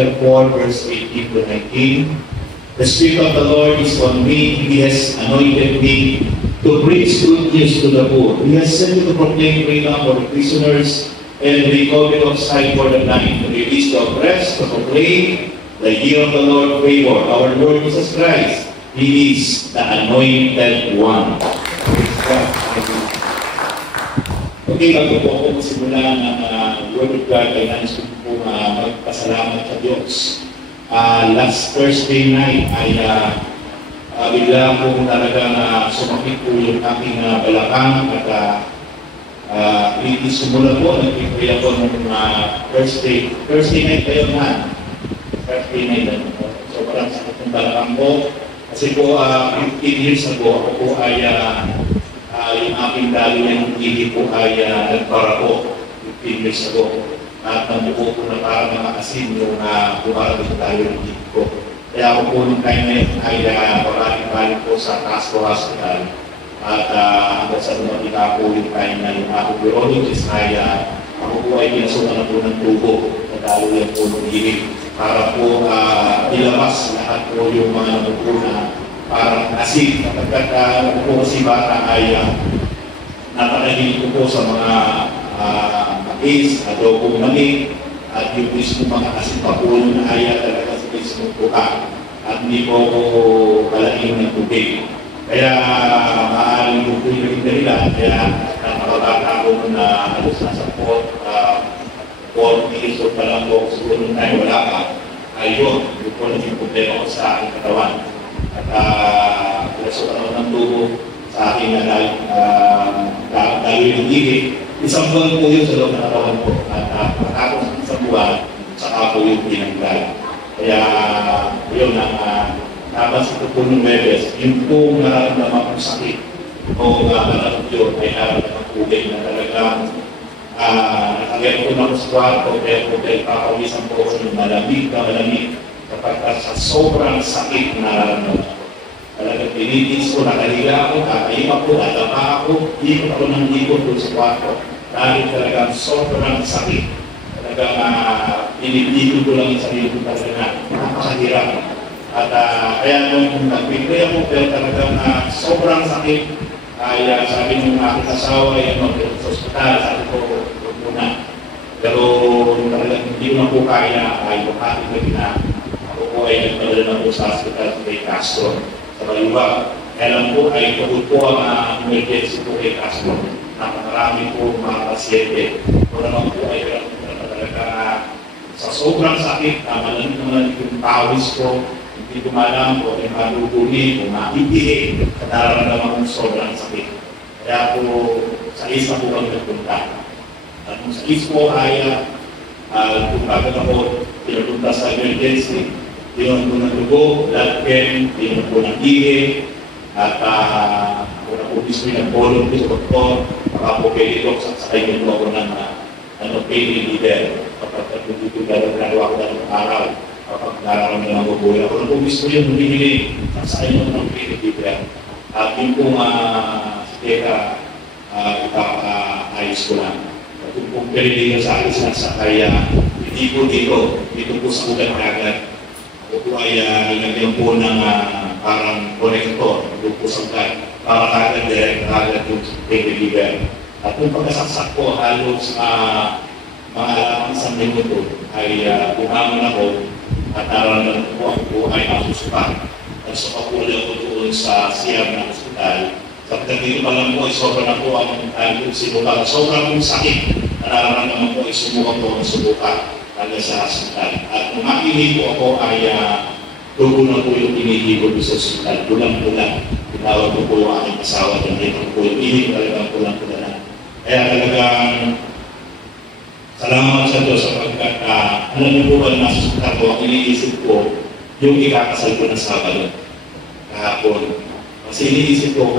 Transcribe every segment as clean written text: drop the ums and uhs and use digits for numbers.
chapter 4, verse 18 to 19. The Spirit of the Lord is on me. He has anointed me to preach good news to the poor. He has sent me to proclaim freedom for the prisoners and recovery of sight for the blind, to release the oppressed, to proclaim the year of the Lord favor. Our Lord Jesus Christ, He is the anointed one. Okay, bago po ako magsimula ng Word of God, ay nais ko po magpasalamat sa Diyos. Last Thursday night ay bigla po talagang sumakit po yung aking balakang at simula po, nag-pray ako ng Thursday night kayo na. Thursday night lang po. So parang sakit ng balakang po. Kasi po 15 years ago, ako po ay yung aking dali ng hindi po ay nagpara po 15 years ago. At nabuo po na para makakasin yung bumaragin tayo ng hindi ko. Kaya ako po nung time na yun ay parating po sa Castro Hospital. At hanggang sa dumating po yung time na yung aking urologist ay ako po ay pinasukan na po ng tubo na dalo yan po ng hilig para po ilabas lahat po yung mga nabuo na parang asin. Kapag ako po kasi bata ay napanahilig ko po sa mga mais, adobo mani, at yung mismo mga asin papulo na ay talaga sa mismo puka. At hindi po ako palaing ng tubig. Kaya maaaring po yung naging dahilan. Kaya nakabata ko na halos nasa 4 minutes pa lang po siguro nung tayo wala pa. Ayun, yung po naging problema ko sa aking katawan. At pinasukan ako ng tubo sa aking dahil ng higit. Isang buwan po yun sa loob ng katawan po. At pagkatapos ng isang buwan, saka po yung pinagdala. Kaya yun ang napansin ko po ng Webes, yung po nararamdaman kong sakit o nararamdaman yun ay nararamdaman po din na talagang nakagaya ko na ko sa kwarto, kaya po kayo papawisan po ako ng malamig na malamig kapag sa sobrang sakit na nararamdaman ko. Talagang pinitis ko, nakahiga ako, kakaima ko, natapa ako, ikot ako ng ikot doon sa kwarto. Dahil talagang sobrang sakit. Talagang pinipito ko lang yung sarili ko talaga na napakahirap. At kaya nung nag-pray ako, pero talagang sobrang sakit, ay sabi ng aking asawa, ay sa ospital, sabi ko, huwag muna. Pero talagang hindi ko na po kaya, ay bukati na ako po ay nagpadala na po sa hospital kay Castro. Sa Bayuwa. Kaya lang po ay pagod po ang emergency po kay Castro. Napakarami po mga pasyente. O naman po ay talaga sa sobrang sakit, malamig naman yung pawis ko, hindi ko malam po, yung maluguli, kung makikilig, nararamdaman kong sobrang sakit. Kaya po sa isa po kami nagpunta. At kung sa isa po ay kung bakit ako pinupunta sa emergency, diyon po ng dugo, blood chem, diyon po ng hige, at ako na po mismo yung nag-follow po sa doktor, baka po kay Doc, sakay din po ako ng pain leader. Kapag dito gagawa ko ng araw, kapag nararamdaman ko po, ako na po mismo yung humihili, sakay mo ng pain leader. At yun po teka, ipapa-ayos ko lang. At yung po piniligan sa akin, sinasakay, hindi po dito po sa ugat agad. Ako po ay nilagyan po ng parang connector, doon po sa ugat, para kagad direct agad yung pain reliever. At kung pagkasaksak po, halos mga isang minuto ay bumangon ako at nararamdaman po ako po ay masusukan. At so kapuli ako doon sa CR ng hospital. Sapagkat dito pa lang po ay sobrang na po ang sinuka. Sobrang pong sakit na nararamdaman po ay sumuka po ang subuka hanggang sa hospital. At kung makinig po ako ay dugo na po yung pinihigod sa hospital. Bulang-bulang. Tinawag ko po yung aking asawa. Tinawag ko po yung inig. Talagang bulang-bulang. Kaya talagang salamat sa Diyos sapagkat alam niyo po ba na nasa hospital ko, ang iniisip ko yung ikakasal ko ng Sabado kahapon. Kasi iniisip ko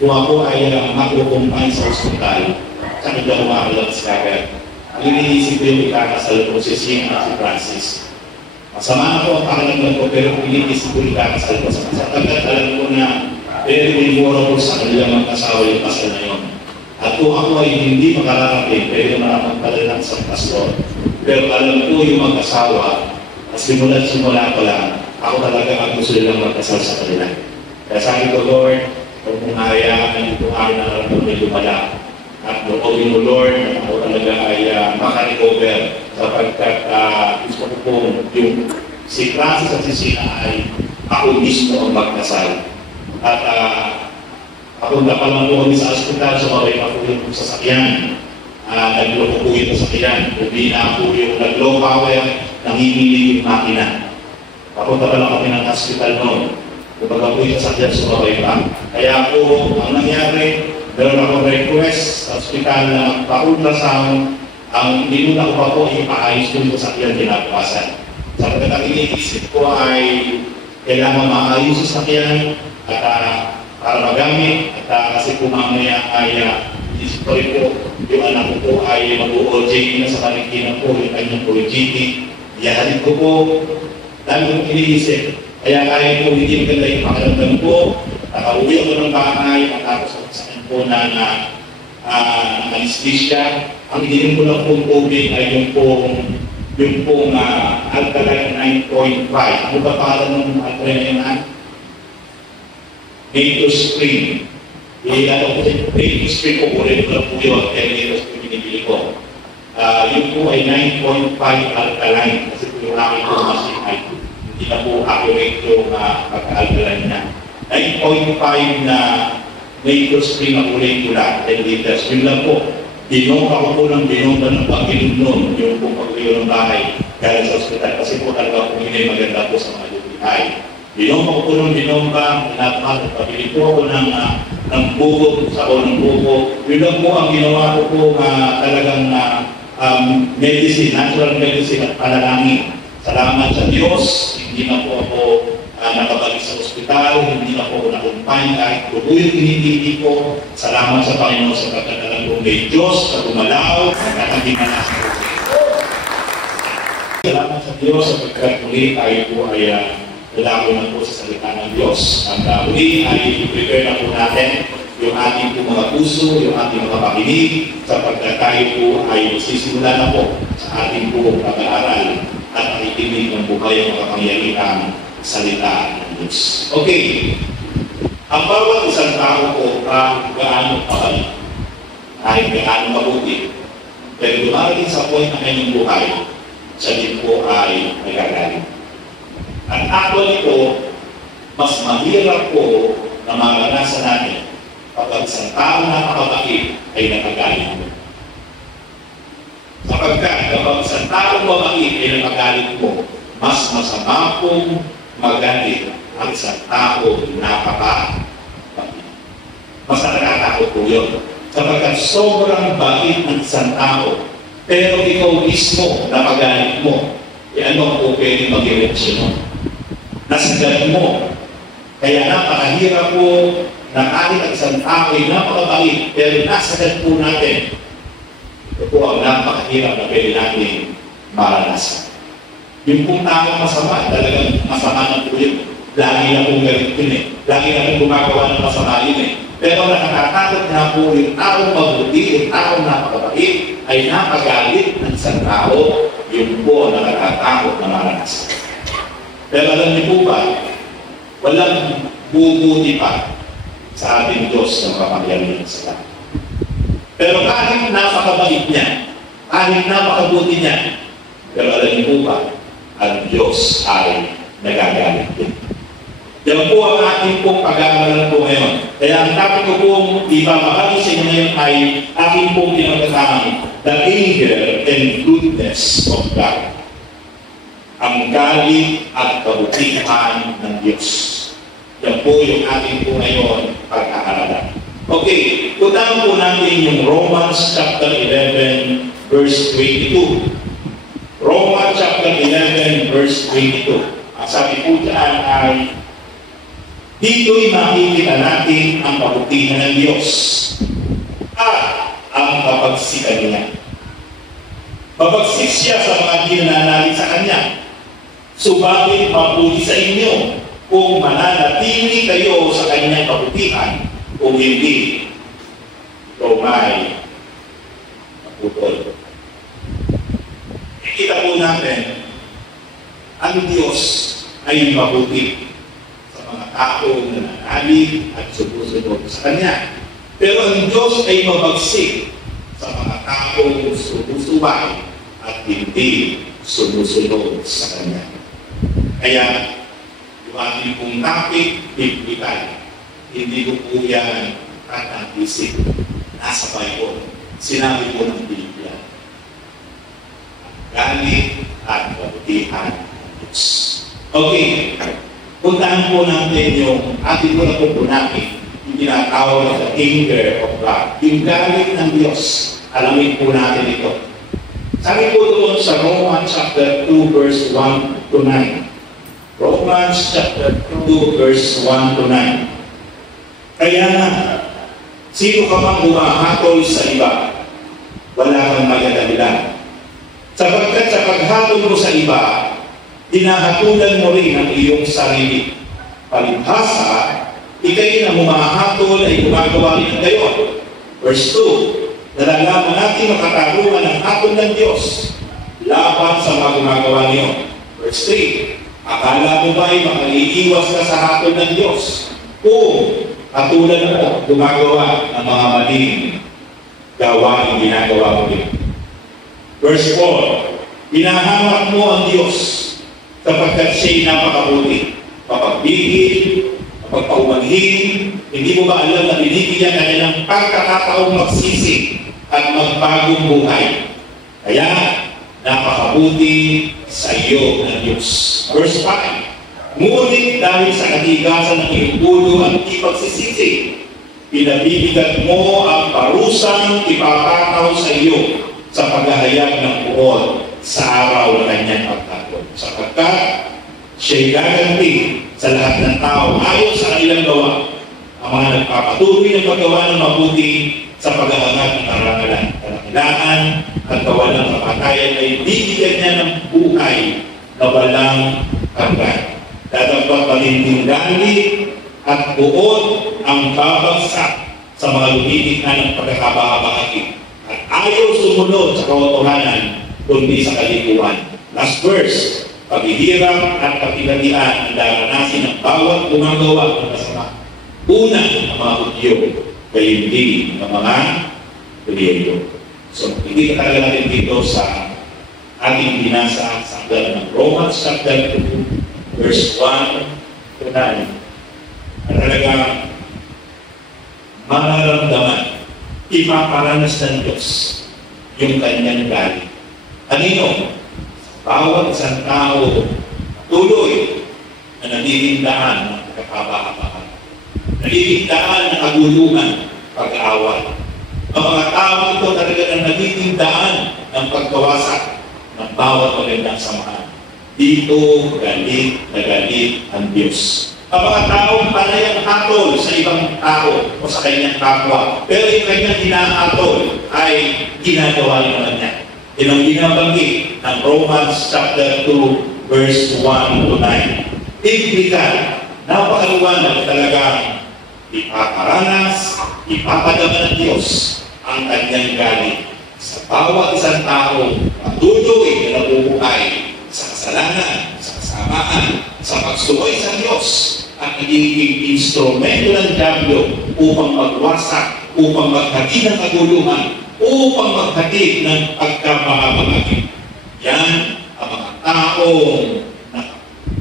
kung ako ay makukumpay sa hospital, sakit na umakalabas kagad. Ang iniisip ko yung ikakasal ko si Sing at si Francis. Masama ako ang pakiramdam ko, pero iniisip ko yung ikakasal ko. Sapagkat alam ko na very memorable sa kanilang mag-asawa yung kasal na yun. At kung ako ay hindi makararating, pwede naman akong padala ng isang pastor. Pero alam ko yung mag-asawa simula pa lang, ako talaga ang gusto nilang magkasal sa kanila. Kaya sabi ko, Lord, kung hayaan itong aking nararamdaman ay lumala, at loobin mo, Lord, na ako talaga ay makarecover sapagkat gusto ko pong yung si Francis at si Sina ay ako mismo ang magkasal. At ako napalang po kami sa ospital, sumabay pa po yung sasakyan. Nagloko po yung sasakyan. Hindi na po yung nag-low power, nanginginig yung makina. Papunta pa lang kami ng hospital noon. Kumbaga po yung sasakyan, sumabay pa. Kaya po, ang nangyari, meron ako request sa ospital na pa-ultrasound. Ang dinuna ko pa po, ipaayos po yung sasakyan kinabukasan. Sapagkat ang iniisip ko ay kailangan maayos sa sasakyan at para magamit at kasi po mamaya ay isip ko rin po yung anak ko po ay mag-OJT na sa Marikina po, yung kanyang OJT. Iyahalin ko po, dami kong iniisip. Kaya kaya po hindi maganda yung pakiramdam ko. Nakauwi ako ng bahay at tapos ako sa akin po na anesthesia. Ang ininom ko lang pong tubig ay yung pong alkaline 9.5. Ano ba parang ng alkaline na yan? Nature-Spring. Nature-Spring po ulit ko lang po yun. Kaya Nature-Spring binibili ko. Yun po ay 9.5 alkaline. Kasi po yung aking po machine ay hindi na po accurate yung pagka-alkaline niya. 9.5 na Nature-Spring na ulit ko lang. 10 liters. Yun lang po. Binomba ko po ng binomba ng Panginoon noon. Yung po pag-uyo ng bahay. Galing sa ospital. Kasi po talaga po hindi maganda po sa mga lumihay. Binomba ko po ng binomba, pabili po ako ng buko, sa ng buko. Yun lang po ang ginawa ko po talagang medicine, natural medicine at panalangin. Salamat sa Diyos, hindi na po ako nakabalik sa ospital, hindi na po ako nakumpay, kahit tuloy hindi ko. Salamat sa Panginoon sa pagkatalang po may Diyos, sa gumalaw, at ang dimanas ko. Salamat sa Diyos sa pagkatuloy tayo po ay lalako na po sa salita ng Diyos. Ang huli ay i-prepare na po natin yung ating po mga puso, yung ating mga pakinig, sapagkat tayo po ay magsisimula na po sa ating po pag-aaral at nakikinig ng buhay ng makapangyarihang salita ng Diyos. Okay. Ang bawat isang tao po gaano kabalik, kahit gaano mabuti, pero dumarating sa point ng kanyang buhay, siya din po ay nagagaling. At actually po, mas mahirap po na maranasan natin kapag isang taong napakabait ay nakagalit po. Sapagkat kapag isang taong mabait ay nakagalit po, mas masama pong magalit ang isang tao napakabait. Mas nakakatakot po yun. Sapagkat sobrang bait ng isang tao, pero ikaw mismo napagalit mo, ano po pwede mag-reaksyon mo? Nasagad mo. Kaya napakahirap po na kahit ang isang tao ay napakabait, pero nasagad po natin. Ito po ang napakahirap na pwede natin maranasan. Yung pong taong masama, talagang masama na po yun. Lagi na pong galit yun eh. Lagi na pong gumagawa ng masama yun eh. Pero nakakatakot na po yung taong mabuti, yung taong napakabait, ay napagalit ng isang tao, yun po ang nakakatakot na maranasan. Pero alam niyo po ba, walang bubuti pa sa ating Diyos ng makapangyarihan sa lahat. Pero kahit napakabait niya, kahit napakabuti niya, pero alam niyo po ba, ang Diyos ay nagagalit din. Yan po ang ating pong pag-aaralan po ngayon. Kaya ang topic ko pong ibabahagi sa inyo ngayon ay aking pong pinagkasama, the anger and goodness of God. Ang galit at kabutihan ng Diyos. Yan po yung ating po ngayon pag-aaralan. Okay, puntahan po natin yung Romans chapter 11 verse 22. Romans chapter 11 verse 22. Ang sabi po dyan ay, dito'y makikita natin ang kabutihan ng Diyos at ang kapagsikan niya. Mabagsik siya sa mga ginanalig sa Kanya. Subalit mabuti sa inyo kung mananatili kayo sa Kanyang kabutihan kung hindi ito may naputol. Ikita po natin, ang Diyos ay mabuti sa mga taong nananalig at sumusunod sa Kanya. Pero ang Diyos ay mabagsik sa mga taong sumusuway at hindi sumusunod sa Kanya. Kaya, yung ating pong topic, biblical, hindi ko po yan at ang isip. Nasa Bible. Sinabi po ng Biblia. Galit at mabutihan ng Diyos. Okay. Puntaan po natin yung ating muna po natin yung tinatawag na anger of God. Yung galit ng Diyos. Alamin po natin ito. Sabi po doon sa Romans chapter 2 verse 1 to 9. Romans chapter 2 verse 1 to 9. Kaya na, sino ka mang humahatol sa iba, wala kang magagabilan. Sapagkat sa paghatol mo sa iba, dinahatulan mo rin ang iyong sarili. Palibhasa, ikay na humahatol ay gumagawa rin ng gayon. Verse 2, nalalaman natin makatarungan ang hatol ng Diyos laban sa mga gumagawa niyo. Verse 3, akala mo ba ay makaiiwas ka sa hatol ng Diyos? Kung katulad mo gumagawa ng mga maling gawain ginagawa mo din. Verse 4, hinahanap mo ang Diyos sapagkat siya'y napakabuti, mapagbigil, mapagpaumanhin. Hindi mo ba alam na binibigyan ka niya ng pagkakataong magsisi at magbagong buhay? Kaya, napakabuti sa iyo ng Diyos. Verse 5, ngunit dahil sa katigasan ng iyong ulo at ipagsisisi, pinabibigat mo ang parusang ipapakaw sa iyo sa paghahayag ng buod sa araw ng kanyang pagtakot. Sapagkat siya'y gaganti sa lahat ng tao ayon sa kanilang gawa. Ang mga nagpapatuloy na paggawa ng mabuti sa paghahanap ng karangalan, kadakilaan at kawalang kapatayan ay bibigyan niya ng buhay na walang hanggan. Dadagdag matinding galit at buod ang babagsak sa mga lumilikha ng pagkakabahagi at ayaw sumunod sa katotohanan kundi sa kalikuan. Last verse, paghihirap at kapiladian ang daranasin ng bawat gumagawa ng masama. Una, ang mga Hudyo, gayon din ang mga Griego. So, hindi ka talaga natin dito sa ating binasa sa aklat ng Romans chapter 2, verse 1 to 9. At talagang mararamdaman, ipaparanas ng Diyos yung kanyang galit. Kanino? Bawat isang tao tuloy na nagigindaan ng pagkakabahabahan. Nagigindaan ng kaguluhan, pag-aaway. Ang mga tao ito talaga na nagigindaan ng pagkawasak ng bawat magandang samahan. Dito galit na galit ang Diyos. Ang mga taong panay ang hatol sa ibang tao o sa kanyang kapwa. Pero yung kanyang hinahatol ay ginagawa naman niya. Yun ang binabanggit ng Romans chapter 2 verse 1 to 9. Biblical, napakaliwanag talagang ipaparanas, ipapadama ng Diyos ang kanyang galit sa bawat isang tao patuloy na nabubuhay sa kasalanan, sa kasamaan, sa pagsuway sa Diyos at nagiging instrumento ng diablo upang magwasak, upang maghatid ng kaguluhan, upang maghatid ng pagkamahamahagi. Yan ang mga taong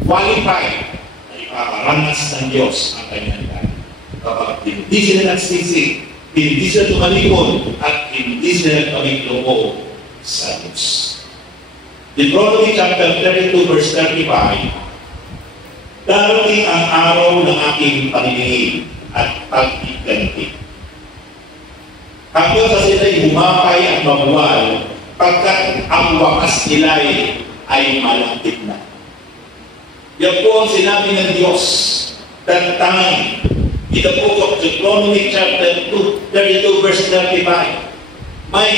qualified na ipaparanas ng Diyos ang kanyang galit. Kapag hindi sila nagsisi, hindi sila tumalikod, at hindi sila tumikloob sa Diyos. Deuteronomy chapter 32 verse 35, darating ang araw ng aking paniningin at pag-iganti. Hanggang sa sila'y humapay at mabuwal, pagkat ang wakas nila'y ay malapit na. Yan po ang sinabi ng Diyos. That time, ito po sa Deuteronomy chapter 32 verse 35, may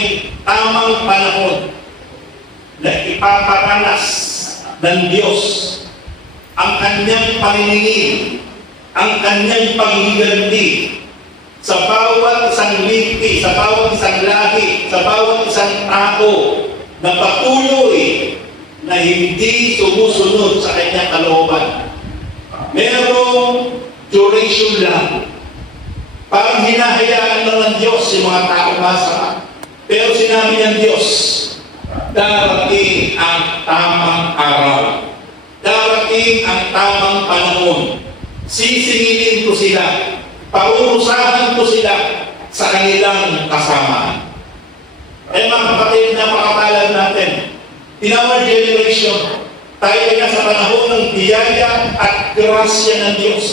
tamang panahon na ipaparanas ng Diyos ang kanyang paniningin, ang kanyang paghiganti sa bawat isang lipi, sa bawat isang lahi, sa bawat isang tao na patuloy na hindi sumusunod sa kanyang kalooban. Merong duration lang. Parang hinahayaan lang ng Diyos yung mga tao masama. Pero sinabi ng Diyos, darating ang tamang araw. Darating ang tamang panahon. Sisingilin ko sila. Paurusahan ko sila sa kanilang kasamaan. Eh mga kapatid, napakapalad natin. In our generation, tayo ay nasa panahon ng biyaya at grasya ng Diyos.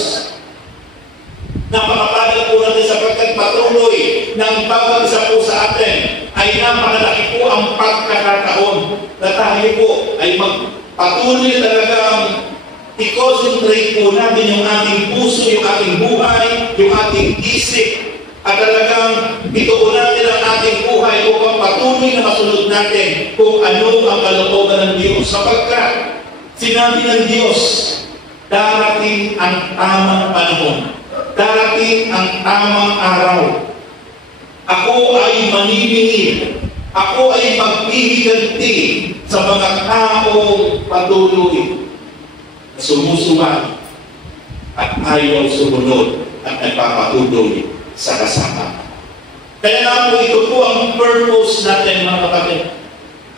Napakapalad po natin sapagkat patuloy ng bawat isa po sa atin ay napakalaki po ang pagkakataon na tayo po ay magpatuloy talagang i-concentrate po natin yung ating puso, yung ating buhay, yung ating isip, at talagang ituon natin ang ating buhay upang patuloy na masunod natin kung ano ang kalooban ng Diyos. Sapagkat sinabi ng Diyos, darating ang tamang panahon, darating ang tamang araw. Ako ay maniningil, ako ay magbihiganti sa mga taong patuloy sumusuway at ayaw sumunod at nagpapatuloy sa kasama. Kaya nga po ito po ang purpose natin, mga kapatid.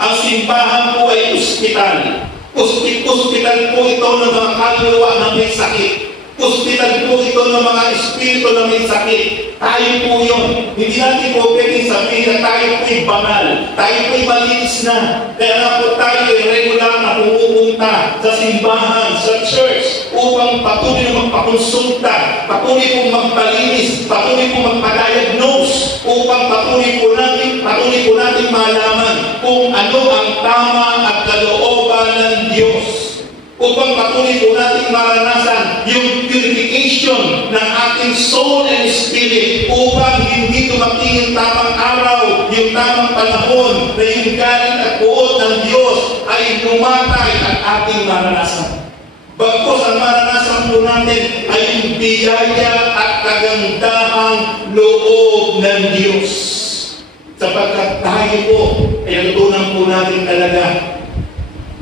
Ang simbahan po ay ospital. Ospital po ito ng mga kaluluwa na may sakit. Ospital po ito ng mga espiritu na may sakit. Tayo po yun. Hindi natin po pwedeng sabihin na tayo po'y banal. Tayo po'y malinis na. Kaya nga po tayo ay regular na pumupunta sa simbahan, sa church, upang patuloy na magpakonsulta, patuloy pong magpalinis, patuloy pong magpa-diagnose, upang patuloy po natin malaman kung ano ang tama at kalooban ng Diyos. Upang patuloy po natin maranasan yung purification ng ating soul and spirit upang hindi dumating yung tamang araw, yung tamang panahon na yung galit at buot ng Diyos ay lumatay at ating maranasan. Bagkos ang maranasan po natin ay yung biyaya at kagandahang loob ng Diyos. Sapagkat tayo po, ay natutunan po natin talaga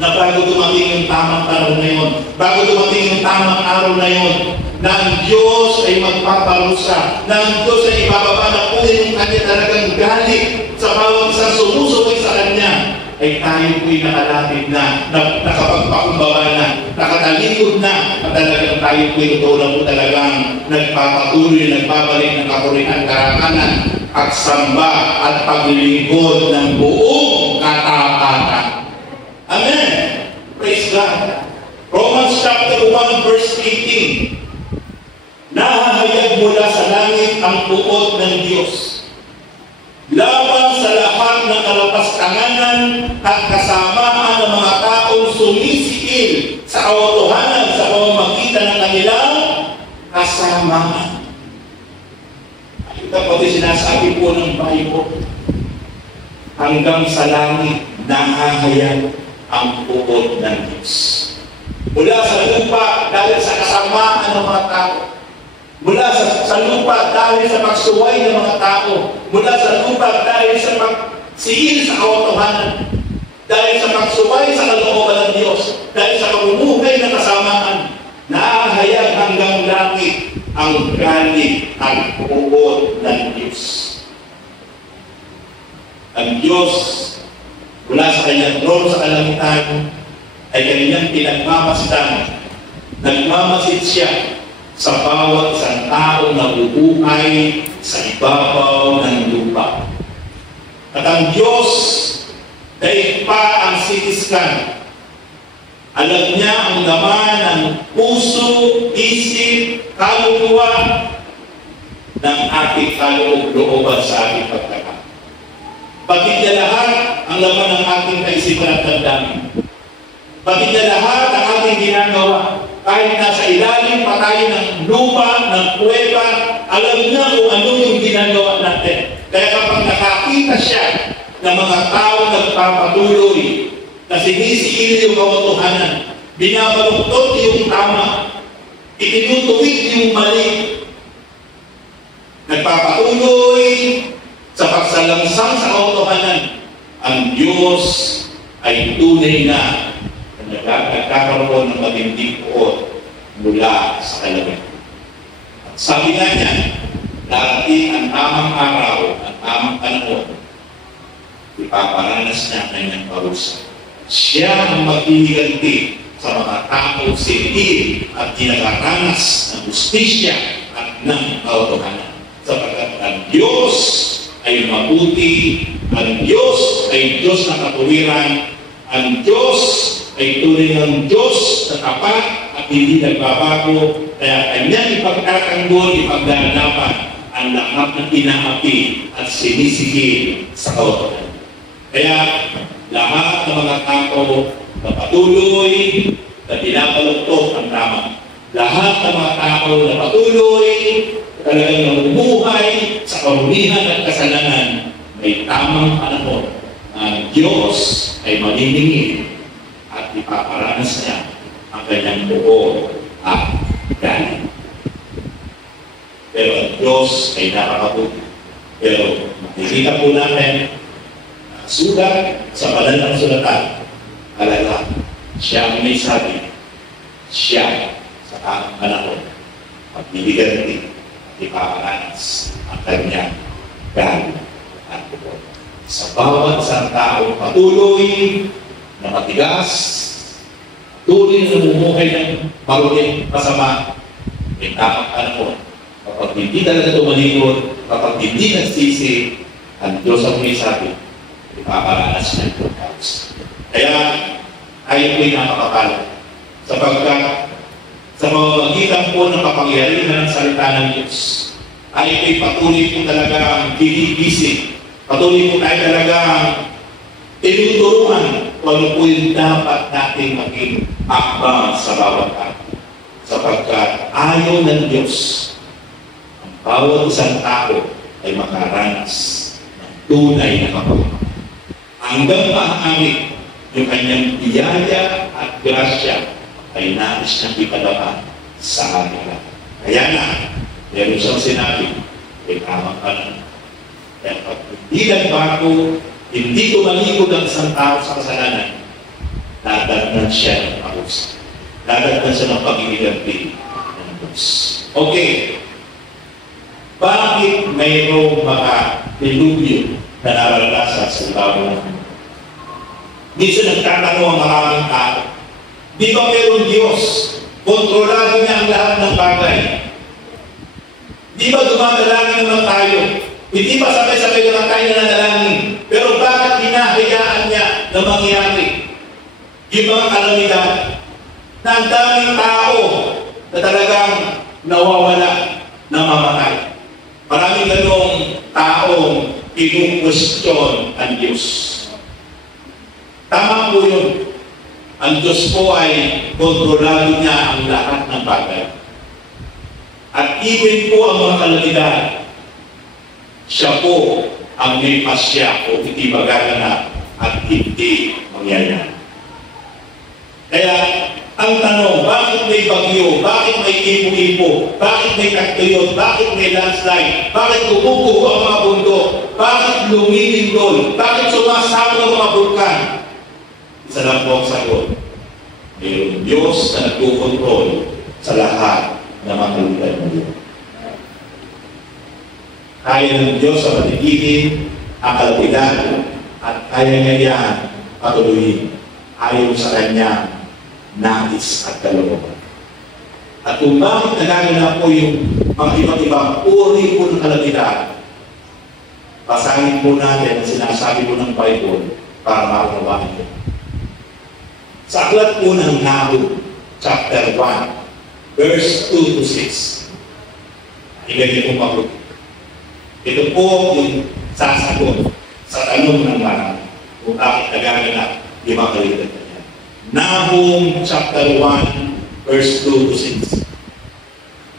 na bago dumating yung tamang panahon na yun, bago dumating yung tamang araw na yun, na ang Diyos ay magpaparusa, na ang Diyos ay ibababa na po yung kanya talagang galit sa bawat isang sumusukoy sa kanya, ay tayo po'y nakalapit na nakapagpakumbaba na, nakatalikod na, at talagang tayo po'y tutulang po talagang nagpapatuloy, nagbabalik ng kapurihan, karanganan, at samba at paglilingkod ng buong katapatan. Amen. Praise God. Romans chapter 1 verse 18. Nahahayag mula sa langit ang puot ng Diyos laban sa lahat ng kalapastanganan at kasamaan ng mga taong sumisikil sa katotohanan sa pamamagitan ng kanilang kasamaan. Ito pati sinasabi po ng Bible, hanggang sa langit nahahayag ang puot ng Diyos. Mula sa lupa dahil sa kasamaan ng mga tao. Mula sa lupa dahil sa pagsuway ng mga tao. Mula sa lupa dahil sa pagsiil sa katotohanan. Dahil sa pagsuway sa kalooban ng Diyos. Dahil sa pamumuhay ng kasamaan. Nahahayag hanggang langit ang galit at puot ng Diyos. Ang Diyos mula sa kanyang trono sa kalangitan ay kanyang pinagmamasid. Nagmamasid siya sa bawat isang tao na bubuhay sa ibabaw ng lupa. At ang Diyos dahil pa ang sitiskan. Alam niya ang laman ng puso, isip, kaluluwa ng ating kalooban sa ating pagkakataon. Bakit niya lahat ang laman ng ating kaisipan at damdamin? Bakit niya lahat ang ating ginagawa? Kahit nasa ilalim pa tayo ng lupa, ng kuweba, alam niya kung ano yung ginagawa natin. Kaya kapag nakakita siya ng mga tao nagpapatuloy na sinisiil yung katotohanan, binabaluktot yung tama, itinutuwid yung mali, nagpapatuloy sa pagsalangsang sa katotohanan, ang Diyos ay tunay na nagkakaroon ng matinding puot mula sa kalamin. At sabi nga niya, darating ang tamang araw, ang tamang panahon, ipaparanas niya ang kanyang parusa. Siya ang maghihiganti sa mga taong sinil at dinakaranas ng justisya at ng katotohanan. Sapagkat ang Diyos ay mabuti, ang Diyos ay Diyos na katuwiran, ang Diyos ay tunay ng Diyos na tapat at hindi nagbabago, kaya kanyang ipagtatanggol, ipaglalaban ang lahat ng inaapi at sinisigil sa katotohanan. Kaya lahat ng mga tao na patuloy na pinabaluktot ang tama. Lahat ng mga tao na patuloy talagang namumuhay sa karumihan at kasalanan, may tamang panahon na ang Diyos ay maniningil at ipaparanas niya ang kanyang buo at galing. Pero ang Diyos ay nakakabuti. Pero makikita po natin sulat sa banal ng sulatan, talaga, siya ang may sabi, siya sa tamang panahon, magbibigyan din at ipaparanas ang kanyang galing at buo. Sa bawat isang taong patuloy na matigas, patuloy na namumuhay ng maruling masama, may tamang panahon, kapag hindi talaga tumalikod, kapag hindi nagsisi, ang Diyos ang may sabi, ipaparanas niya ang pagkakas. Kaya, tayo po'y napakapala. Sapagkat, sa pamamagitan po ng kapangyarihan ng salita ng Diyos, tayo po'y patuloy po talaga ang binibisig. Patuloy po tayo talaga ang tinuturuan kung ano po yung dapat natin maging akbang sa bawat tao. Sapagkat, ayaw ng Diyos, ang bawat isang tao ay makaranas ng tunay na kapagpapalan. Hanggang maaari yung kanyang biyaya at grasya ay nais niyang ipadama sa kanila. Kaya na, meron siyang sinabi, ay tamang panahon. Kaya pag hindi nagbago, hindi tumalikod ang isang tao sa kasalanan, dadagnan siya ng parusa. Dadagnan siya ng pag-ibiganti ng Diyos. Okay. Bakit mayroong mga dilubyo na naranasan sa tao? Minsan nagtatanong ang maraming tao, di ba mayroong Diyos? Kontrolado niya ang lahat ng bagay. Di ba dumadalangin naman tayo? Hindi ba sabay-sabay naman tayo na nanalangin? Pero bakit hinahayaan niya na mangyari yung mga kalamidad na ang daming tao na talagang nawawala, namamatay? Maraming ganong taong kinukwestiyon ang Diyos. Tama po yun. Ang Diyos po ay kontrolado niya ang lahat ng bagay. At even po ang mga kalamidad, siya po ang may pasya o hindi magaganap at hindi mangyayari. Kaya, ang tanong, bakit may bagyo? Bakit may ipo-ipo? Bakit may tagtuyot? Bakit may landslide? Bakit gumuguho ang mga bundok? Bakit lumilindol? Bakit sumasama ang mga bulkan? Isa lang po ang sagot. Mayroong Diyos na nagkukontrol sa lahat ng mga lugar ng Diyos. Kaya ng Diyos sa patigilin ang kalamidad at kaya niya yan patuloyin ayon sa kanyang nais at kalooban. At kung bakit nagaganap po yung mga iba't-ibang uri po ng kalamidad, basahin po natin ang sinasabi po ng Bible para maunawaan ito. Sa aklat po ng Nahum, chapter 1, verse 2 to 6. Iganyan po mabuti. Ito po yung sasagot sa tanong ng marami kung bakit nagaganap yung mga kaligtan niya. Nahum chapter 1, verse 2 to 6.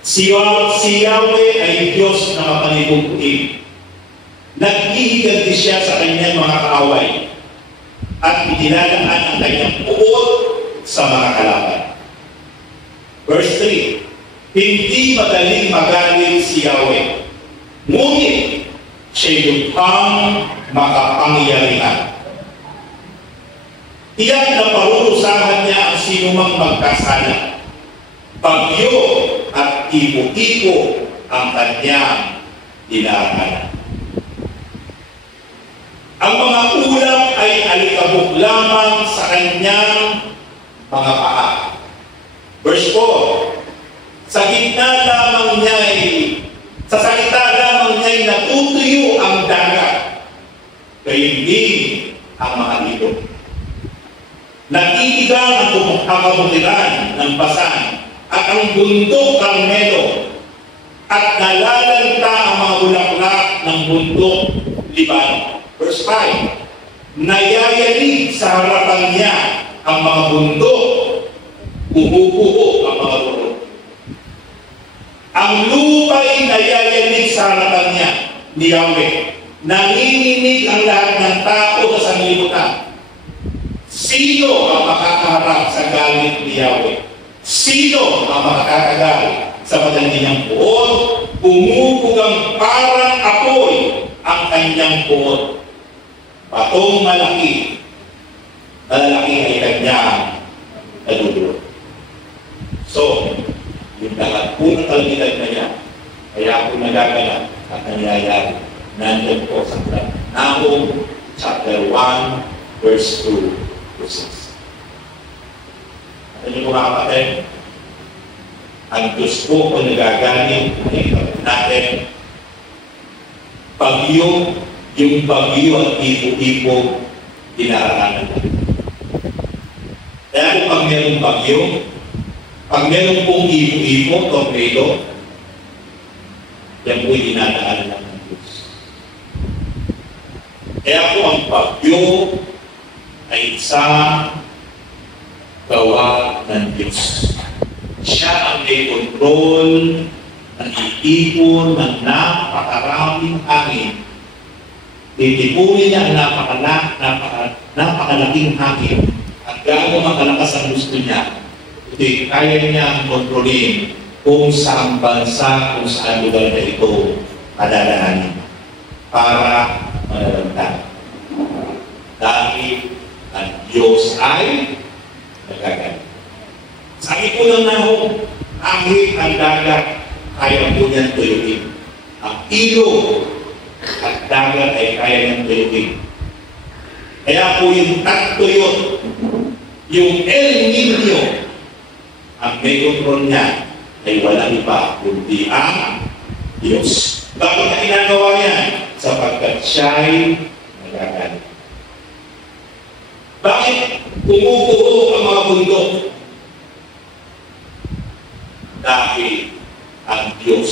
Si Yahweh ay Diyos na mapanibubuti. Naghihiganti siya sa kanyang mga kaaway at idinadaan ang kanyang puot sa mga kalaban. Verse 3. Hindi madaling magaling si Yahweh, ngunit siya lubhang makapangyarihan. Tiyak na parurusahan niya sinumang magkasala. Bagyo at ipo-ipo ang kanyang dinaanan. Ang mga ulap ay alikabok lamang sa kanyang mga paa. Verse 4, sa salita lamang niya'y natutuyo ang dagat, gayon din ang mga ilog. Natitigang ang kabutiran ng Basan at ang bundok Carmelo, at nalalanta ang mga bulaklak ng bundok Liban. Verse 5, nayayanig sa harapan niya ang mga bundok, buho-buho ang mga bundok. Ang lupa'y nayayanig sa harapan niya ni Yahweh. Nanginginig ang lahat ng tao sa sanlibutan. Sino ang makakaharap sa galit ni Yahweh? Sino ang makakagalit sa matindi niyang puot? Bumubugang parang apoy ang kanyang puot. Patong malaki, malalaki ay kanyang nadudulot. So, yung lahat po ng kalamitan na niya, kaya po nagaganap at nangyayari. Nandiyan po sa Nahum chapter 1, verse 2 to 6. At ano mga kapatid, ang Diyos po kung nagagaling, nakikita natin, bagyo, yung bagyo at ipo-ipo, dinaraanan natin. Kaya kung pag mayroong bagyo, pag mayroong pong ipo-ipo, tornado, yan po'y dinadaanan ng Diyos. Kaya po ang bagyo ay isang gawa ng Diyos. Siya ang may kontrol ng iipon ng napakaraming hangin. Titipunin niya ang napakalaking hangin at gano'ng makalakas ang gusto niya. Ito'y kaya niya kontrolin kung saan bansa, kung saan lugar na ito kadadaanin para malalamtan. Dahil ang Diyos ay nagagalit. Sabi po ng Nahum, kahit ang dagat, kaya po niyan tuyuin. Ang ilog at dagat ay kaya niyan tuyuin. Kaya po yung tagtuyot, yung El Niño, ang may kontrol niya ay walang iba kundi ang Diyos. Bakit na ginagawa yan? Sapagkat siya'y nagagalit. Bakit umubuo ang mga bundok? Dahil ang Diyos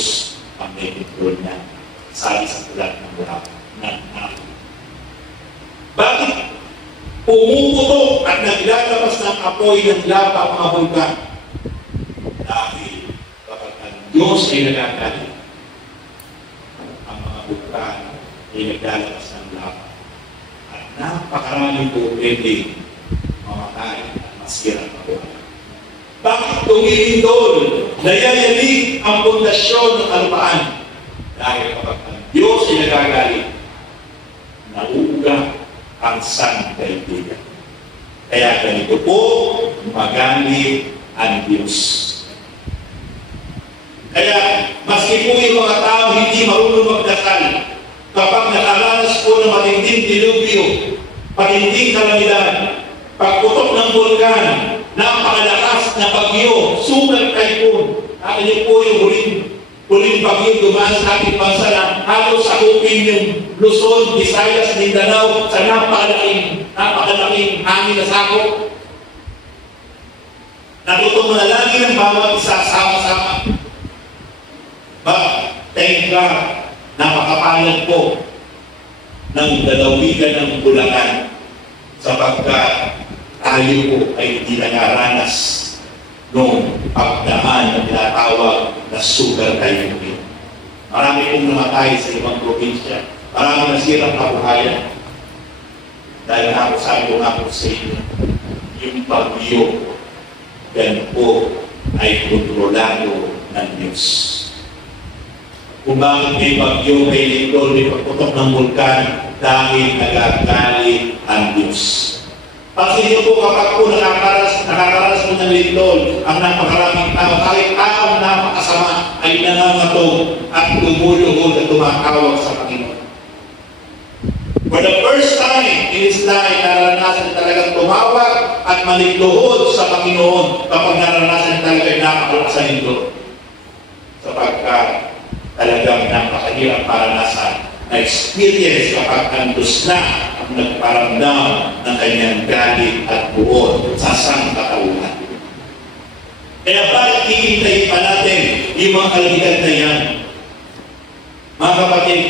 ang may kontrol niya. Sabi sa ulat ng Nahum. Bakit pumuputok at naglalabas ng apoy ng lava ang mga bulkan? Dahil kapag ang Diyos ay nagagalit, ang mga bulkan ay naglalabas ng lava. At napakarami po pwede mamatay at masira ang buhay. Bakit tumilindol? Nayayanig ang pundasyon ng kalupaan. Dahil kapag ang Diyos ay nagagalit, nauuga ang sangkaibigan. Kaya ganito po, magalit ang Diyos. Kaya, maski po yung mga tao hindi marunong magdasal, kapag nakaranas po ng matinding dilubyo, matinding kalamidad, pagputok ng vulkan, napakalakas na bagyo, super typhoon. Niyo po yung huling bagyo dumaan sa ating bansa na halos sakupin yung Luzon, Visayas, Mindanao sa napakalaking hangin na sakop. Natutong manalangin ng bawat isa sama-sama. Thank God, napakapalad po ng dalawigan ng Bulacan sapagkat tayo po ay hindi nangaranas noong pagdaan na tinatawag na sugar typhoon. Marami pong namatay sa ibang probinsya. Marami nasirang kabuhayan. Dahil ako sabi ko nga po sa inyo, yung bagyo, yan po ay kontrolado ng Diyos. Kung bakit may bagyo, may lindol, may pagputok ng vulkan, dahil nagagalit ang Diyos. Pansin niyo po kapag po nakakaranas po ng lindol, ang napakaraming tao, kahit taong napakasama ay nangangatog at lumuluhod at tumatawag sa Panginoon. For the first time in his life, naranasan talagang tumawag at maligluhod sa Panginoon kapag naranasan talaga napakalakas sa lindol. Sapagkat talagang napakahirap maranasan na experience kapag andos na ang nagparamdam ng kanyang galit at buod sa sangkatauhan. Kaya bakit hihintayin pa natin yung mga kalahigan na yan? Mga kapatid,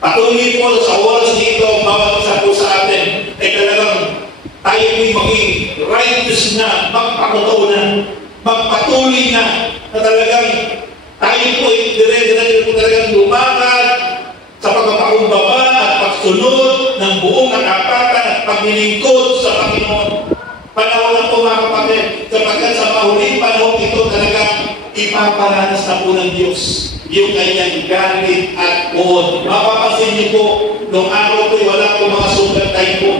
patuloy po sa oras dito, bawat isa po sa atin, ay talagang tayo po'y maging righteous na, magpatuloy na talagang tayo po'y dire-diretso po talagang lumakad sa pagpapakumbaba at pagsunod ng buong katapatan at paglilingkod sa Panginoon. Panahon na po mga kapatid, sapagkat sa mahuling panahon ito talagang ipaparanas na po ng Diyos yung kanyang galit at buod. Mapapansin niyo po, noong araw po wala po mga super typhoon.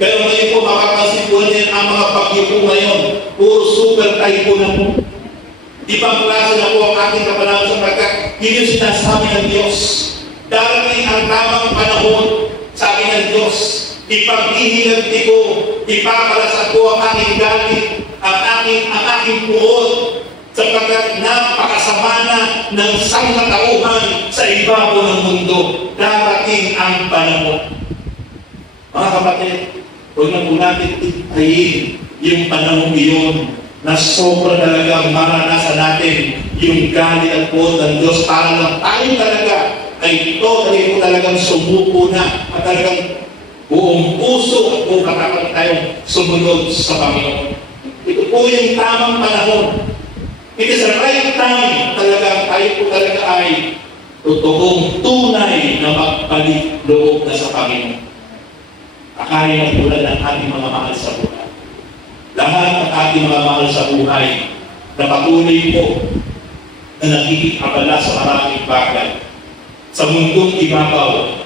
Pero ngayon po mapapansin po niyan ang mga bagyo po ngayon. Puro super typhoon na po. Ibang klase na po ang ating kapanahon sapagkat yun yung sinasabi ng Diyos. Darating ang tamang panahon, sabi ng Diyos, ipag-ihiganti ko, ipapalasan ko ang aking galit, ang aking buod, sapagkat napakasama na ng sangkatauhan sa ibabaw ng mundo. Darating ang panahon. Mga kapatid, huwag na po natin itayin yung panahon iyon na sobra talaga maranasan natin yung galit at buod ng Diyos para lang tayo talaga ay totally po talagang sumuko na at talagang buong puso at buong katawan tayong sumunod sa Panginoon. Ito po yung tamang panahon. It is the right time talaga tayo po talaga ay totoong tunay na magbalik loob na sa Panginoon. Akaya na tulad ng ating mga mahal sa buhay. Lahat ng ating mga mahal sa buhay na patuloy po na nakikipabala sa maraming bagay. Sa mundong ibabaw,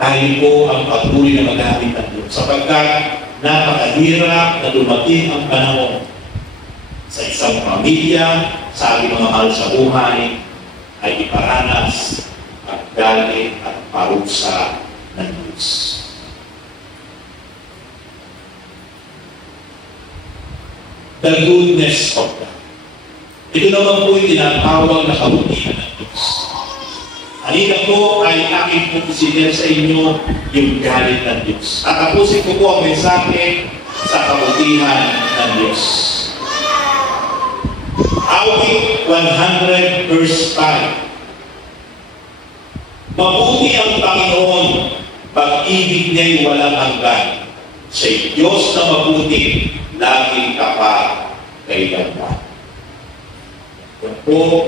tayo po ang patuloy na maghahamit ng Diyos. Sapagkat napakahirap na dumating ang panahon sa isang pamilya, sa ating mga mahal sa buhay, ay iparanas at galit at parusa ng Diyos. The goodness of God. Ito naman po yung tinatawag na kabutihan ng Diyos. Halika po ay aking pupusilin sa inyo yung galit ng Diyos. At tapusin ko po ang mensahe sa kabutihan ng Diyos. Awit 100 verse 5. Mabuti ang Panginoon, pag-ibig niya'y walang hanggan. Siya'y Diyos na mabuti, laging kapag kailanman. Yan po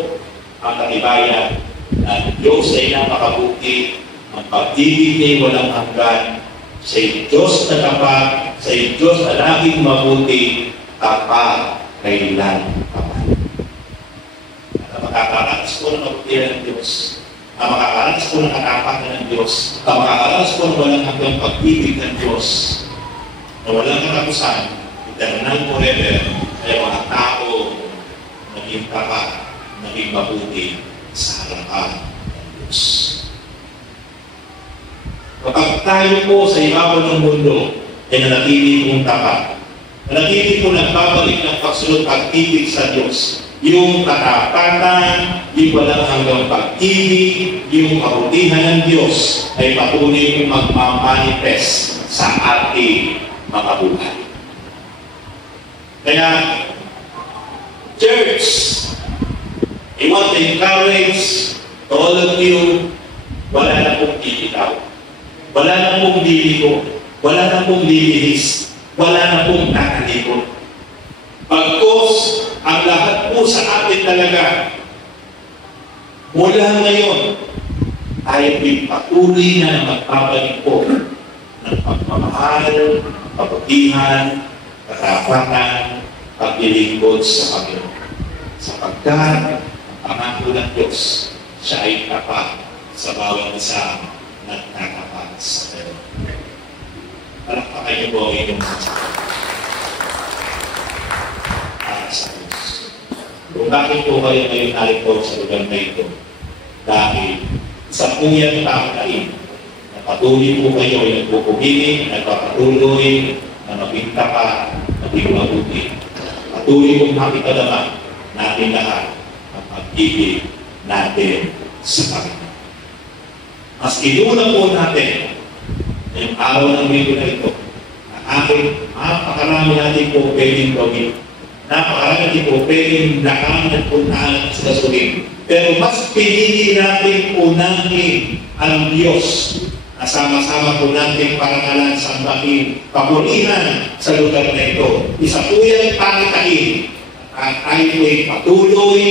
ang katibayan na Diyos ay napakabuti, ang pag-ibig niya'y walang hanggan. Siya'y Diyos na kapag, siya'y Diyos na laging mabuti, kapag kailanman. Makakaranas po ng kabutihan ng Diyos, ang makakaranas po ng katapatan ng Diyos, ang makakaranas po ng walang hanggang pag-ibig ng Diyos, na walang katapusan, eternal forever, ay mga tao naging tapat, naging mabuti sa harapan ng Diyos. Kapag tayo po sa ibabaw ng mundo ay nanatili pong tapat, nanatili po nagbabalik ng pagsunod pag-ibig sa Diyos, yung katapatan, yung walang hanggang pag-ibig, yung kabutihan ng Diyos ay patuloy kong magmamanifest sa ating mga buhay. Kaya, church, I want to encourage to all of you, wala na pong tititaw, wala na pong liligo, wala na pong lilihis, wala na pong tatalikod. Pagkos, ang lahat po sa atin talaga, mula ngayon, tayo patuloy na magpapalik po ng pagmamahal, kabutihan, katapatan, paglilingkod sa Panginoon. Sapagkat ang pangako ng Diyos, siya ay tapat sa bawat isa na nagtatapat sa Panginoon. Palakpakan niyo po ang inyong para sa Diyos. Kung bakit po kayo ngayon narito sa lugar na ito? Dahil sa puyang tangkain, na patuloy po kayo ay nagpupugiling, nagpapatuloy, na maging tapat, maging mabuti. Patuloy pong makikadama natin lahat ang pag-ibig natin sa Panginoon. Mas inuuna po natin yung araw ng video na ito, na aking napakarami natin po pwedeng gawin. Napakarami natin po pwedeng daan at puntaan at sasurin. Pero mas pinili natin unahin ang Diyos na sama-sama po natin parangalan, sambahin, papurihan sa lugar na ito. Isa po yan pangitain. At tayo ay patuloy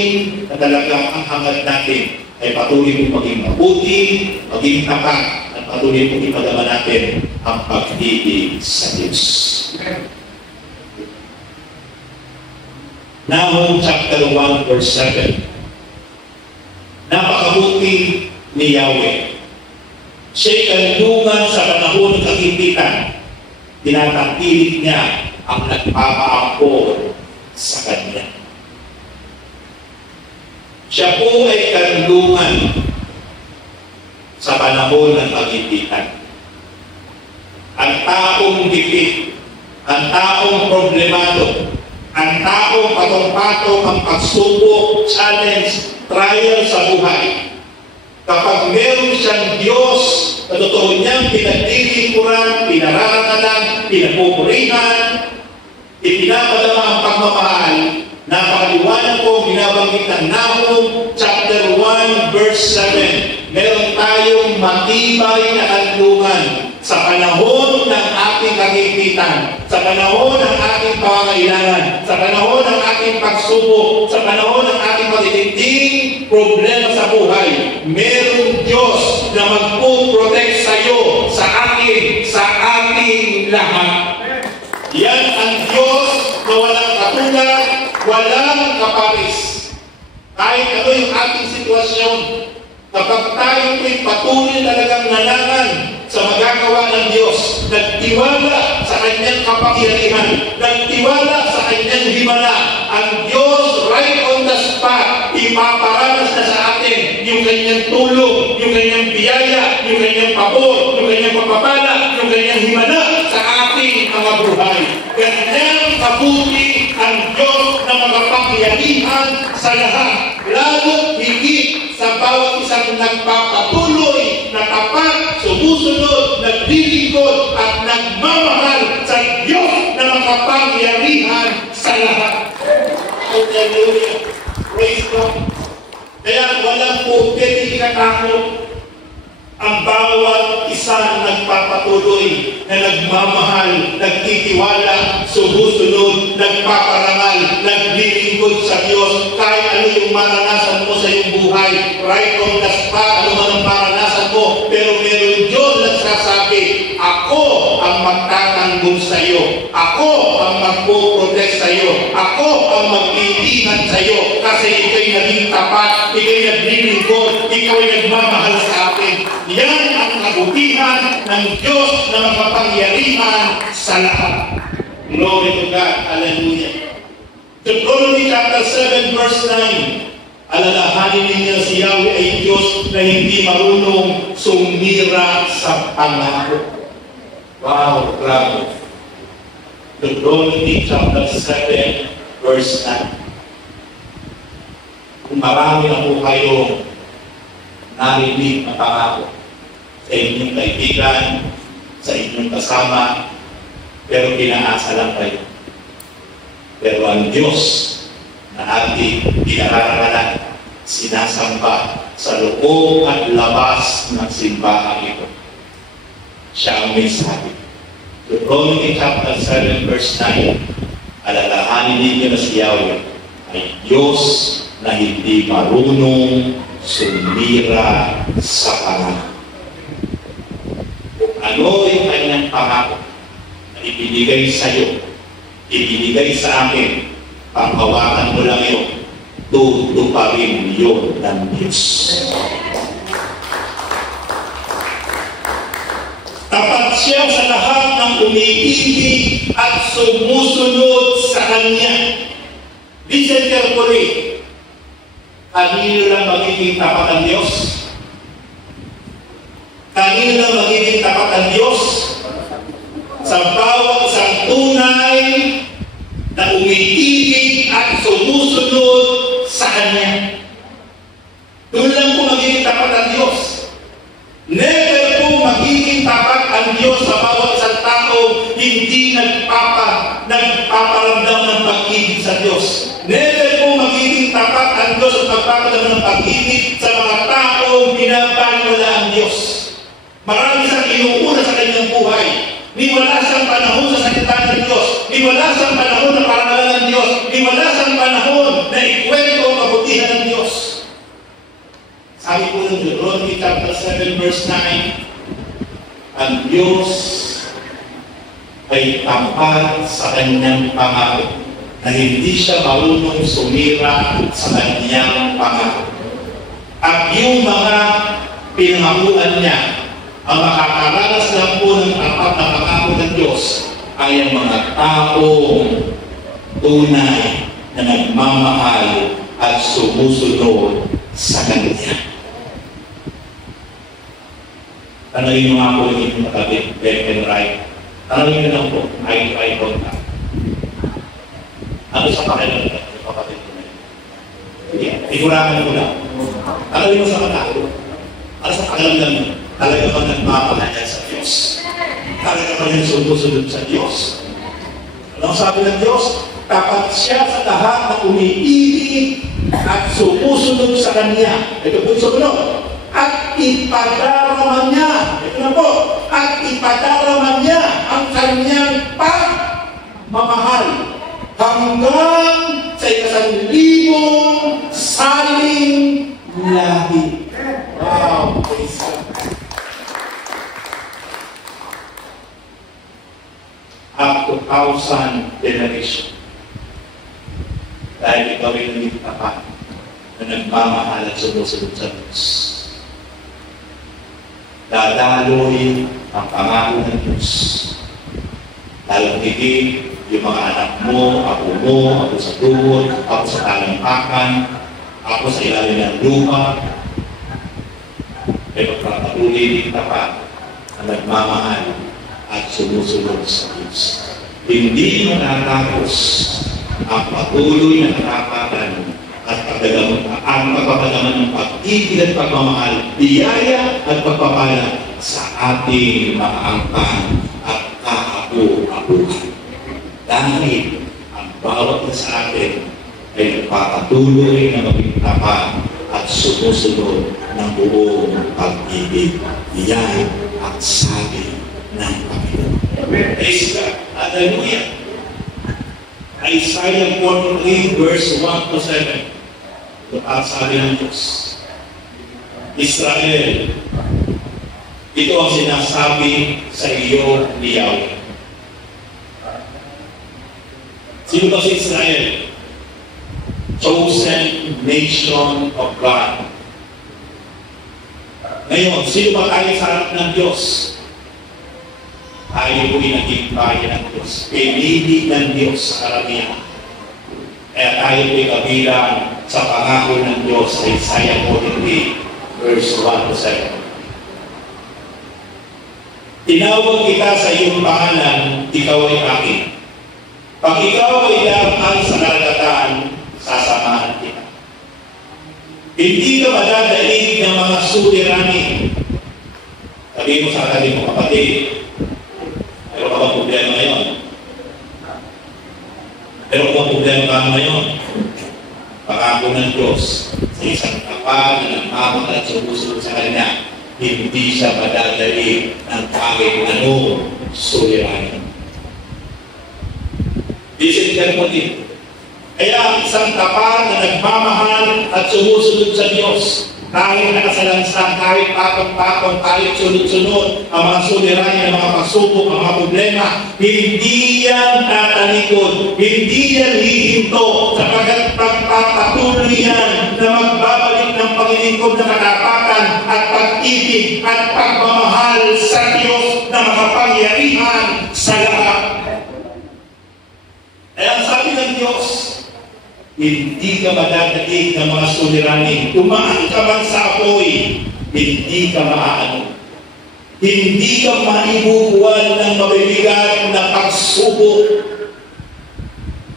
na talagang ang hangad natin ay patuloy po maging mabuti, maging tapat, at patuloy po ipadama natin ang pag-ibig sa Diyos. Nahum chapter 1 verse 7. Napakabuti ni Yahweh. Siya'y kanlungan sa panahon ng kagipitan. Tinatangkilik niya ang nagpapaampon sa Kanya. Siya po ay kanlungan sa panahon ng kagipitan. Ang taong dikit, ang taong problemado, ang taong patong-patong ang pagsubok, challenge, trial sa buhay. Kapag meron siyang Diyos na totoo niyang pinaglilingkuran, pinararangalan, pinapupurihan, ipinapadama ang pagmamahal, napakaliwanag po binabanggit ng Nahum chapter 1 verse 7. Meron tayong matibay na kanlungan sa panahon ng ating kagipitan, sa panahon ng ating pangangailangan, sa panahon ng ating pagsubok, sa panahon ng ating matitinding problema sa buhay. Merong Diyos na magpuprotect sa iyo, sa akin, sa ating lahat. Yan ang Diyos na walang katulad, walang kaparis. Kahit ano yung ating sitwasyon, kapag tayo ay patuloy talagang nanangan sa magagawa ng Diyos, nagtiwala sa Kanyang kapangyarihan, nagtiwala sa Kanyang himala, ang Diyos right on the spot, ipaparanas na sa atin yung Kanyang tulong, yung Kanyang biyaya, yung Kanyang pabor, yung Kanyang pagpapala, yung Kanyang himala sa ating mga buhay. Kanyang kabuti ang Diyos na makapangyarihan sa lahat, lalo higit sa bawat isang nagpapatuloy na tapat, sumusunod, naglilingkod at nagmamahal sa Diyos na makapangyarihan sa lahat. Hallelujah! Praise God! Kaya walang po pwede ikatakot ang bawat isa na nagpapatuloy, na nagmamahal, nagtitiwala, sumusunod, nagpaparangal, naglilingkod sa Diyos. Kahit ano yung maranasan mo sa iyong buhay, right on the spot, ano man ang maranasan mo, pero meron Diyos nagsasabi, ako ang magtatanggol sa iyo, ako ang magpo-protect sa iyo, ako ang mag-iingat sa iyo, kasi ikaw'y naging tapat, ikaw'y naglilingkod, ikaw'y nagmamahal sa akin. Yan ang kabutihan ng Diyos na makapangyarihan sa lahat. Glory to God. Hallelujah. Deuteronomy chapter 7 verse 9. Alalahanin ninyo si Yahweh ay Diyos na hindi marunong sumira sa pangako. Wow, grabe. Deuteronomy chapter 7 verse 9. Kung marami na po kayong narinig na pangako sa inyong kaibigan, sa inyong kasama, pero pinaasa lang kayo. Pero ang Diyos na ating pinararangalan, sinasamba sa loob at labas ng simbahan ito. Siya ang may sabi. Deuteronomy chapter 7 verse 9, alalahanin ninyo na si Yahweh ay Diyos na hindi marunong sumira sa pangako. Kung ano yung kanyang pangako na ibinigay sa iyo, ibinigay sa akin, panghawakan mo lang yun, tutuparin yun ng Diyos. Tapat siya sa lahat ng umiibig at sumusunod sa Kanya. Listen carefully. Kanino lang magiging tapat ang Diyos? Kanino lang magiging tapat ang Diyos? Sa bawat isang tunay na umiibig at sumusunod sa Kanya. Doon lang po magiging tapat ang Diyos. Never po magiging tapat ang Diyos sa bawat isang tao hindi nagpaparamdam ng pag-ibig sa Diyos. Never po magiging tapat ang Diyos sa pagpaparamdam ng pag-ibig sa mga taong binabaliwala ang Diyos. Marami siyang inuuna sa kanyang buhay. Ni wala siyang panahon sa salita ng Diyos. Ni wala siyang panahon na parangalan ng Diyos. Ni wala siyang panahon na ikwento ang kabutihan ng Diyos. Sabi po ng Deuteronomy chapter 7 verse 9, ang Diyos ay tapat sa kanyang pangako na hindi siya marunong sumira sa kanyang pangako. At yung mga pinangakuan niya, ang makakaranas lang po ng tapat na pangako ng Diyos ay ang mga taong tunay na nagmamahal at sumusunod sa Kanya. Tanungin mo nga po yung inyong katabi, left and right. Tanungin nyo lang po, eye contact. Ano sa pakilang yung kapatid mo na yun? Igurakan mo lang. Tanungin mo sa mata. Ano sa pakilang mo? Talaga ba nagmamahal sa Diyos? Talaga ba yung sunod-sunod sa Diyos? Ano sabi ng Diyos? Tapat siya sa lahat na umiibig at sumusunod sa Kanya. Ito po yung sunod. At ipadarama niya, ito na po, at ipadarama niya ang kanyang pagmamahal hanggang sa 1,000 saling lahi. Wow, praise God. Up to 1,000 generation. Dahil ikaw ay naging tapat na nagmamahal at sumusunod sa Diyos. Dadaloy ang pangako ng Diyos. Lalong higit yung mga anak mo, ako sa tuhod, ako sa talampakan, ako sa ilalim ng lupa. Pero patuloy din tapat na nagmamahal at sumusunod sa Diyos. Hindi matatapos ang patuloy na katapatan at ang pagpapagaman ng pag-ibig at pagmamahal, biyaya at pagpapala sa ating mga angkan at kaapu-apuhan. Dahil ang bawat na sa atin ay nagpapatuloy na maging tapat at sumusunod ng buong pag-ibig, biyaya at sabi ng Panginoon. Praise God. Hallelujah. Isaiah 43 verse 1 to 7. At sabi ng Diyos, Israel, ito ang sinasabi sa iyo ni Yahweh. Sino ba si Israel? Chosen nation of God. Ngayon, sino ba tayo sa harap ng Diyos? Tayo po'y naging bayan ng Diyos. Pinili ng Diyos sa karamihan. Kaya tayo po'y kabilang sa pangako ng Diyos sa Isaiah 43, verse 1 to 7. Tinawag kita sa iyong pangalan, ikaw ay akin. Pag ikaw ay daraan sa karagatan, sasamahan kita. Hindi ka madadaig ng mga suliranin. Sabihin mo sa katabi mo, kapatid, pero kapag problema ngayon. Pero kapag problema ka ngayon, pangako ng Diyos sa isang tapat na nagmamahal at sumusunod sa Kanya, hindi siya madadali ng kahit anong suliranin. Listen carefully. Kaya ang isang tapat na nagmamahal at sumusunod sa Diyos, kahit nakasalansan, kahit patong-patong, kahit sunod-sunod, ang mga suliranin, ang mga pagsubok, ang mga problema, hindi yan tatalikod, hindi yan hihinto, sapagkat pagpapatuloy yan na magbabalik ng paglilingkod na katapatan at pag-ibig at pagmamahal sa Diyos na hindi ka madadaig ng mga suliranin. Tumaan ka man sa apoy, hindi ka maaano. Hindi ka maibubuan ng mabibigat na pagsubok.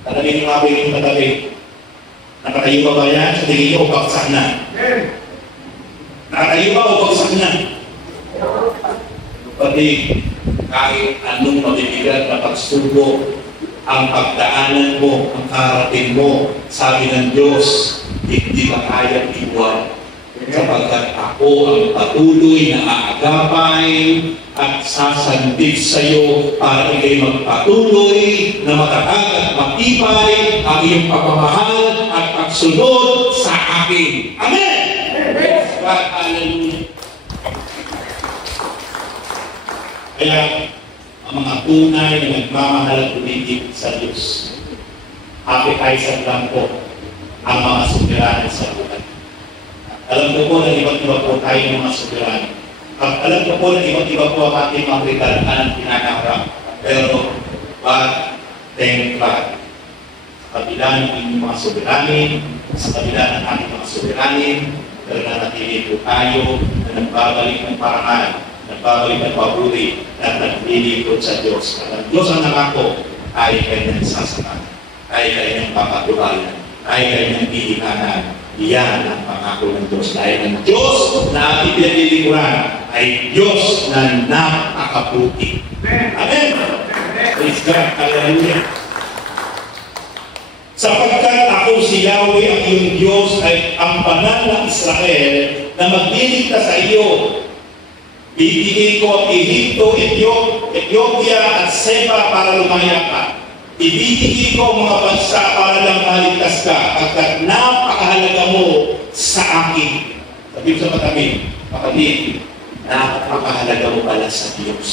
Talagang mga yung katabi. Nakatayo ba ba yan? Sa tingin niyo, bagsak na. Nakatayo ba o bagsak na? Pati kahit anong mabibigat na pagsubok, ang pagdaanan mo, ang karating mo, sabi ng Diyos, hindi ka kayang iwan. Sapagkat ako ang patuloy na aagapay at sasandig sa iyo para ikay magpatuloy na matatag at matibay ang iyong pagmamahal at pagsunod sa akin. Amen! Praise God! Hallelujah! Kaya, ang mga tunay na nagmamahal at tumitig sa Diyos, appetizer lang po ang mga sumiranan sa buhay. Alam ko po na iba't iba po tayo ng mga sumiranan. At alam ko po na iba't iba po ang ating mga kritalhan ang pinanaharap. Pero, but, thank God. Sa kabila ng inyong mga sumiranin, sa kabila ng ating mga sumiranin, pero nanatili po tayo na nagbabalik ng parangal, nagbabalik ng paburi at naglilingkod sa Diyos. At ang Diyos ang nangako ay kanyang sasakan, ay kanyang papatulayan, ay kanyang iinganan. Iyan ang pangako ng Diyos. Dahil ang Diyos na ating pinalilingkuran ay Diyos na napakabuti. Amen! Praise God! Hallelujah! Sapagkat ako si Yahweh ang iyong Diyos ay ang banal ng Israel na magliligtas sa iyo. Ibigay ko ang Ehipto, Ethiopia at Seba para lumaya ka. Ibibigay ko ang mga bansa para lang maligtas ka pagkat napakahalaga mo sa akin. Sabi ko sa katabi, kapatid, napakahalaga mo pala sa Diyos.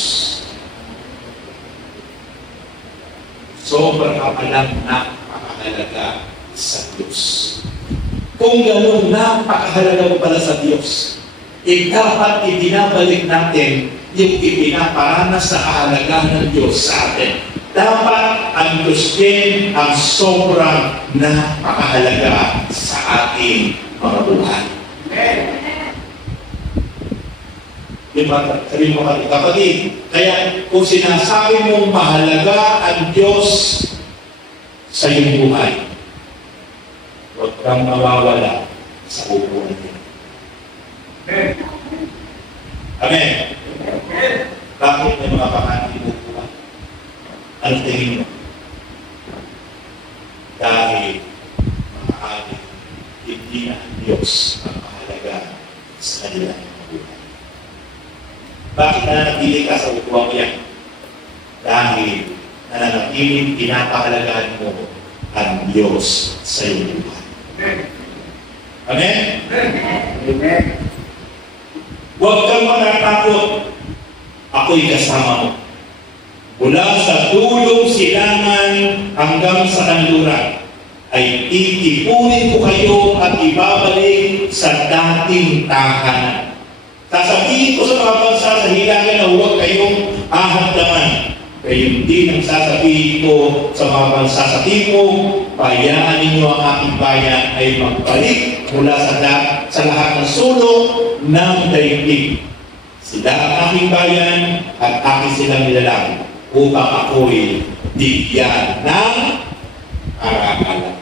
Sobrang ka palang napakahalaga sa Diyos. Kung gano'n napakahalaga mo pala sa Diyos, dapat ibinabalik natin yung ipinaparanas sa kahalagahan ng Diyos sa atin. Dapat ang Diyos din ang sobrang napakahalaga sa ating mga buhay. Diba? Sabihin mo kapatid, kaya kung sinasabi mong mahalaga ang Diyos sa iyong buhay, huwag kang mawawala sa buhay niya. Amen. Bakit may mga pangating buhay? Ano tingin mo? Dahil maaari hindi na ang Diyos ang mahalaga sa kanilang buhay. Bakit nananatili ka sa upuan mo yan? Dahil nananatiling pinapahalagahan mo ang Diyos sa iyong buhay. Amen? Amen. Huwag kang matatakot. Ako'y kasama mo. Mula sa dulong silangan hanggang sa kanluran, ay titipunin ko kayo at ibabalik sa dating tahanan. Sasabihin ko sa mga bansa sa hilangan na huwag kayong ahagdaman. Kayo din ang sasabihin ko sa mga bansa sa timog, payaan ninyo ang aking bayan ay magbalik mula sa lahat ng sulok ng daigdig. Sila ang aking bayan at aking silang nilalang upang ako'y bigyan ng karangalan.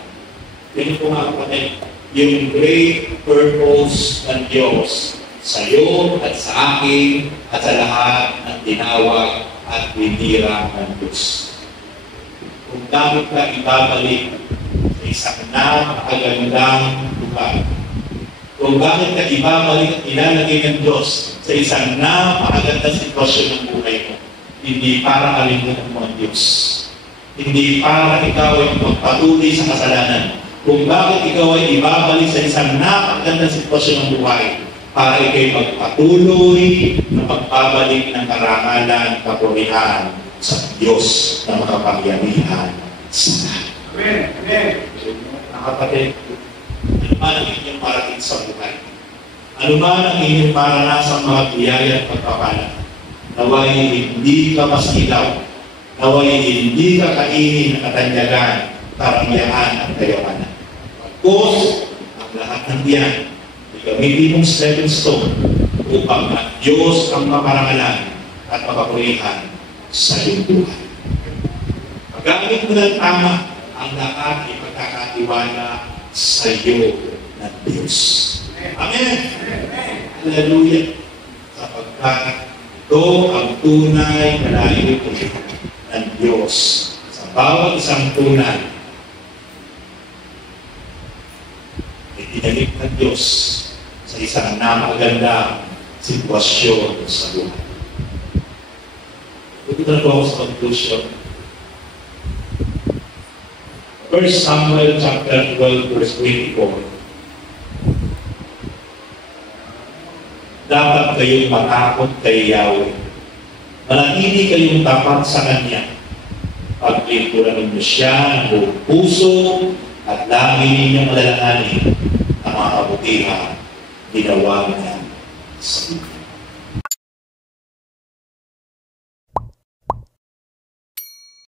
Yun po nga kapatid, yung great purpose ng Diyos sa iyo at sa akin at sa lahat ng tinawag at binira ng Diyos. Kung bakit ka ibabalik sa isang napakagandang lugar, kung bakit ka ibabalik at ilalagay ng Diyos sa isang napakagandang sitwasyon ng buhay mo, hindi para kalimutan mo ang Diyos. Hindi para ikaw ay magpatuloy sa kasalanan. Kung bakit ikaw ay ibabalik sa isang napakagandang sitwasyon ng buhay, para ikay magpatuloy na pagbabalik ng karangalan, kapurihan sa Diyos na makapangyarihan sa lahat. Amen. Amen. Nakapatid, ano man ang inyong parating sa buhay? Ano man ang inyong maranasang mga biyaya at pagpapala? Naway hindi ka masilaw. Naway hindi ka kainin ng katanyagan, karangyaan at kayawanan. Tapos, ang lahat ng yan, gamitin mong stepping stone upang ang Diyos ang maparangalan at mapapurihan sa iyong buhay. Paggamit mo ng tama, ang lahat ay pagkakatiwala sa iyo ng Diyos. Amen! Hallelujah! Sapagkat ito ang tunay na nalilito ng Diyos. Sa bawat isang tunay, itinalik ng Diyos sa isang napakagandang sitwasyon sa buhay. Punta na po ako sa conclusion. 1 Samuel chapter 12 verse 24. Dapat kayong matakot kay Yahweh. Manatili kayong tapat sa Kanya. Paglingkuran ninyo siya ng buong puso at lagi ninyong malalahanin ang mga kabutihan ginawa niya sa inyo.